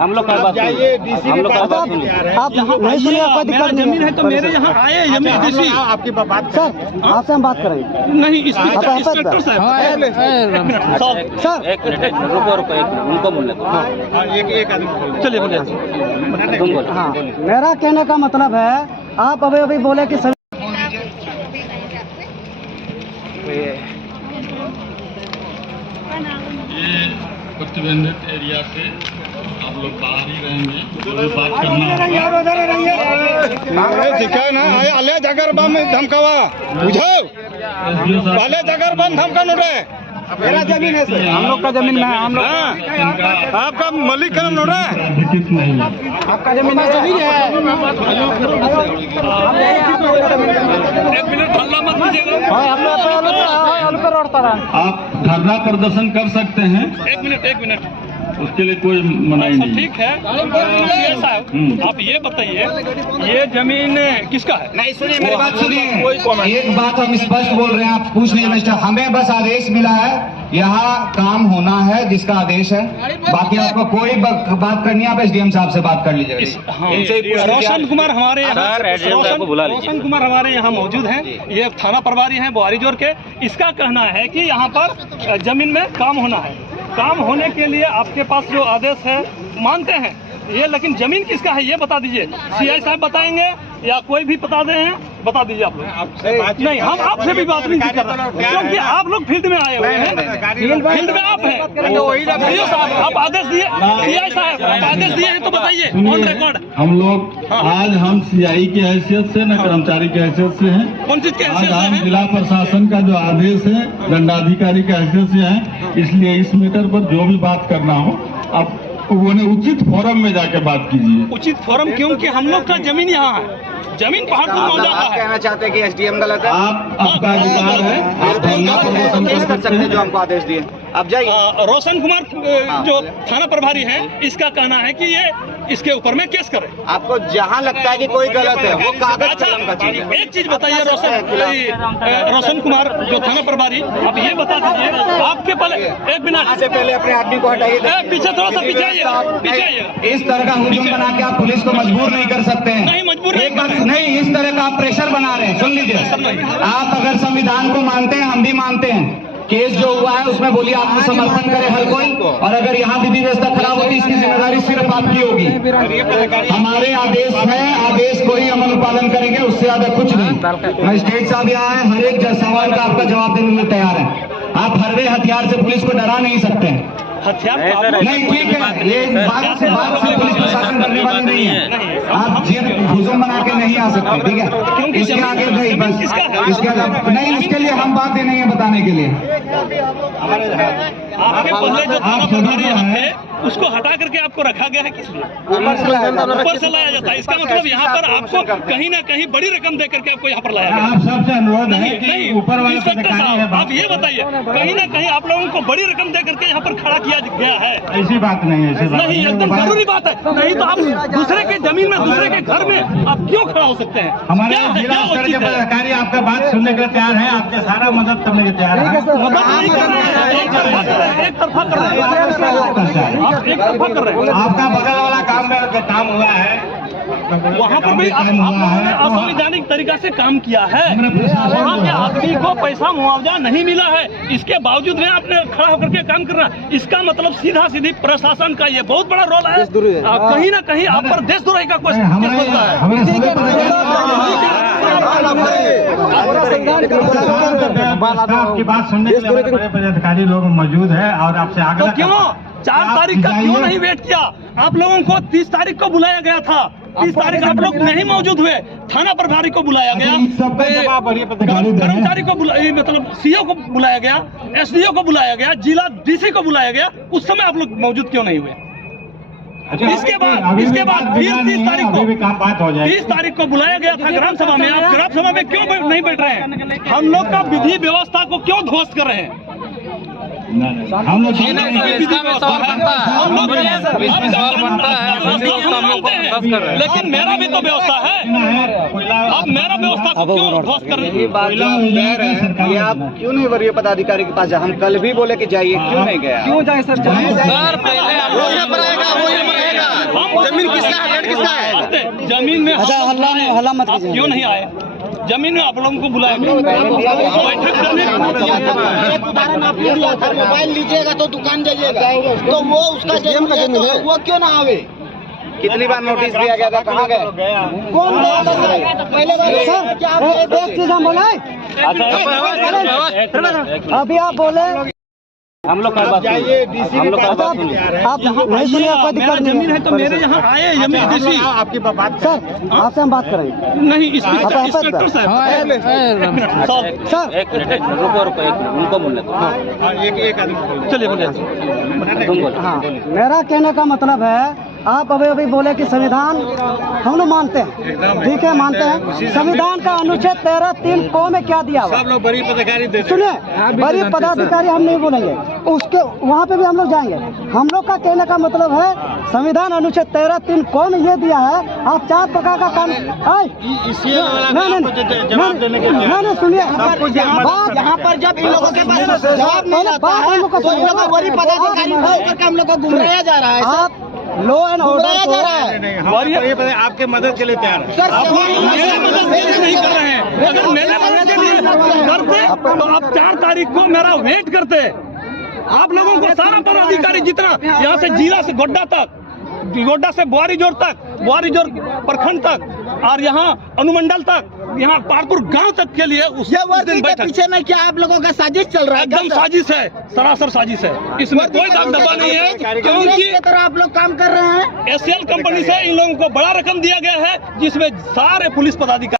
हम लोग आप नहीं सुनिए, कोई दिक्कत नहीं जमीन है तो मेरे यहाँ आए जमीन डीसी आपकी बात सर, आपसे हम बात करेंगे। नहीं इंस्पेक्टर साहब सर एक मिनट रुको उनको बोलने दो। एक आदमी चलिए बोलिए। तुम बोलो। हाँ, मेरा कहने का मतलब है, आप अभी बोले कि सभी ये प्रतिबंधित एरिया से आप लोग बाहर ही रहेंगे, जो भी बात करना है आले जगर बम धमकावा बुझो आले जगर बम धमका नोड़े मेरा जमीन है सर, हम लोग का जमीन में है, हम लोग आपका मालिक का नोड़ा अधिकृत नहीं है। आपका जमीन है, जमीन है। एक मिनट हल्ला मत कीजिएगा। आप धरना प्रदर्शन कर सकते हैं, एक मिनट उसके लिए कोई मनाही सब नहीं। ठीक है। सीआई साहब आप ये बताइए, ये जमीन किसका है? नहीं सुनिए मेरी बात सुनिए, एक बात हम स्पष्ट बोल रहे हैं, आप पूछ लीजिए मिस्टर, हमें बस आदेश मिला है, यहाँ काम होना है जिसका आदेश है, बाकी आपको कोई बात करनी है आप एसडीएम साहब से बात कर लीजिएगा। रोशन कुमार हमारे रोशन कुमार हमारे यहाँ मौजूद हैं, ये थाना प्रभारी हैं बोहारी जोर के। इसका कहना है कि यहाँ पर जमीन में काम होना है, काम होने के लिए आपके पास जो आदेश है मानते हैं ये, लेकिन जमीन किसका है ये बता दीजिए। सीआई साहब बताएंगे या कोई भी बता दे हैं, बता दीजिए आप लोग। नहीं, हम आपसे भी बात नहीं कर रहे, क्योंकि आप लोग फील्ड में आए हुए हैं, फील्ड में आप हैं। सीओ साहब आप आदेश दिए, सीआई साहब आप आदेश दिए हैं तो बताइए ऑन रिकॉर्ड। हम लोग आज हम सीआई की हैसियत से, न कर्मचारी की हैसियत से हैं। कौन चीज के आज हैसियत से हम हैं? जिला प्रशासन का जो आदेश है दंडाधिकारी की हैसियत से हैं, इसलिए इस मैटर पर जो भी बात करना हो आप वो उचित फोरम में जाके बात कीजिए। उचित फोरम क्योंकि हम लोग का जमीन यहाँ है, जमीन पहाड़ पर मौजूद है। कहना चाहते हैं कि एसडीएम गलत है, आपका अधिकार है, आप धरना प्रदर्शन पेश कर सकते हैं जो हमको आदेश दिए। अब जाइए। रोशन कुमार जो थाना प्रभारी हैं, इसका कहना है कि ये इसके ऊपर में केस करें। आपको जहाँ लगता है कि कोई गलत है वो कागज कलम का चीज है। एक चीज बताइए रोशन कुमार जो थाना प्रभारी, आप ये बता दीजिए आपके पहले एक मिनट से पहले अपने आदमी को हटाइए। पीछे थोड़ा सा पीछे आइए। इस तरह का हुजूम बना के आप पुलिस को मजबूर नहीं कर सकते हैं। नहीं, मजबूर नहीं एक बार नहीं, इस तरह का आप प्रेशर बना रहे हैं। सुन लीजिए, आप अगर संविधान को मानते हैं, हम भी मानते हैं, केस जो हुआ है उसमें बोलिए आत्मसमर्पण करे हर कोई, और अगर यहाँ विधि व्यवस्था खराब होती इसकी जिम्मेदारी सिर्फ आपकी होगी। हमारे आदेश है, आदेश को ही हम अनुपालन करेंगे, उससे ज्यादा कुछ नहीं। मजिस्ट्रेट साहब यहाँ है, हर एक सवाल का आपका जवाब देने के लिए तैयार है। आप हरवे हथियार से पुलिस को डरा नहीं सकते हैं। हथियार नहीं, ठीक है, ये बात से पुलिस प्रशासन करने वाली नहीं है। आप हुजूम बना के नहीं आ सकते, ठीक है? इसके आगे नहीं, बस इसके आगे नहीं, उसके लिए हम बात नहीं है बताने के लिए। आपके पहले जो थाना प्रभारी यहाँ थे उसको हटा करके आपको रखा गया है, किस लिए? ऊपर से लाया जाता है। इसका मतलब यहाँ पर आपको कहीं ना कहीं बड़ी रकम दे करके आपको यहाँ पर लाया गया। आप सबसे अनुरोध है कि नहीं, ऊपर वाले इंस्पेक्टर साहब आप ये बताइए, कहीं ना कहीं आप लोगों को बड़ी रकम दे करके यहाँ पर खड़ा किया गया है? ऐसी बात नहीं है, ऐसी बात नहीं, एकदम जरूरी बात है। नहीं तो आप दूसरे के जमीन में, दूसरे के घर में आप क्यों खड़ा हो सकते हैं? हमारे क्या है, जिला क्या वो स्तर चीज़ के है? पदाधिकारी आपका बात सुनने के लिए तैयार है, आपके सारा मदद करने के तैयार है। मदद नहीं कर रहे हैं, एक तरफा कर रहे हैं, एक तरफा कर रहे हैं, आप एक तरफा कर रहे हैं। आपका बगल वाला काम हुआ है, वहाँ पर भी आप लोगों ने असंवैधानिक तरीका से काम किया है, वहाँ के आदमी को पैसा मुआवजा नहीं मिला है, इसके बावजूद में आपने खड़ा होकर के काम कर रहा है। इसका मतलब सीधा सीधी प्रशासन का ये बहुत बड़ा रोल है। कहीं ना कहीं आप पर देशद्रोही का कोई होता है। आपकी बात सुनने के लिए बड़े बड़े अधिकारी लोग मौजूद है और आपसे आगे तो क्यों 4 तारीख का क्यों नहीं वेट किया? आप लोगों को 30 तारीख को बुलाया गया था, 30 तारीख आप लोग नहीं मौजूद हुए, थाना प्रभारी को बुलाया गया, कर्मचारी को मतलब सीओ को बुलाया गया, एसडीओ को बुलाया गया, जिला डीसी को बुलाया गया, उस समय आप लोग मौजूद क्यों नहीं हुए? इसके बाद फिर 30 तारीख को बुलाया गया था ग्राम सभा में। आप ग्राम सभा में क्यों नहीं बैठ रहे हैं? हम लोग का विधि व्यवस्था को क्यों ध्वस्त कर रहे हैं? हम लोग लेकिन मेरा भी तो व्यवस्था है, अब मेरा व्यवस्था को क्यों ध्वस्त कर रहे हैं? ये आप क्यों नहीं वरीय पदाधिकारी के पास? हम कल भी बोले कि जाइए, क्यों नहीं गया? क्यों जाए सर? सर पहले जमीन में अच्छा, हल्ला मत आप कीजिए। क्यों नहीं आए? जमीन में आप लोगों को बुलाया बैठक करने एक उदाहरण आपने दिया था, मोबाइल लीजिएगा तो दुकान जाइएगा, तो वो उसका जरूरी है, तो वो क्यों ना आवे? कितनी बार नोटिस दिया गया था, कहाँ गए? कौन गया था सर? पहले बार सर क्या आप एक चीज हम बोले, अभी आप बोले हम लोग बात हम लोग का बात सुनिए। आप नहीं सुनिए, कोई दिक्कत नहीं जमीन है तो मेरे यहाँ आए जमीन डीसी आपकी बात सर, आपसे हम बात करेंगे। नहीं इंस्पेक्टर साहब सर एक मिनट रुको एक मिनट, उनको बोलने दो। चलिए बोलिए। तुम बोलो। हाँ, मेरा कहने का मतलब है, आप अभी बोले कि संविधान हम लोग मानते हैं, ठीक है मानते हैं। संविधान का अनुच्छेद 13(3) को में क्या दिया हुआ? सब लोग बड़ी पदाधिकारी सुनिए, बड़ी पदाधिकारी हम नहीं बोलेंगे, उसके वहाँ पे भी हम लोग जाएंगे। हम लोग का कहने का मतलब है, संविधान अनुच्छेद 13(3) को में ये दिया है, आप 4 प्रकार का काम नहीं सुनिए बात। यहाँ पर जब इन लोगों के पास जवाब नहीं आता है, तो इन लोगों को बड़ी पदाधिकारी होकर के हम लोग को गुमराया जा रहा है सर। आप लॉ एंड गुमराया जा रहा ऑर्डर है आपके मदद के लिए तैयार है। सर। मेरी मदद के लिए नहीं कर रहे हैं। अगर मेरे मदद के लिए करते तो आप 4 तारीख को मेरा वेट करते। आप लोगों को सारा पदाधिकारी जितना यहाँ से जीरा से गोड्डा तक, गोड्डा से बुआरी जोर तक, बुआरी जोर प्रखंड तक, और यहाँ अनुमंडल तक, यहाँ पारपुर गांव तक के लिए उस ये दिन वर्दी के बैठक। पीछे में क्या आप लोगों का साजिश चल रहा है? एकदम साजिश है, सरासर साजिश है, इसमें कोई दाग दबा नहीं है। क्योंकि की तरह आप लोग काम कर रहे हैं। एसएल कंपनी से इन लोगों को बड़ा रकम दिया गया है, जिसमें सारे पुलिस पदाधिकारी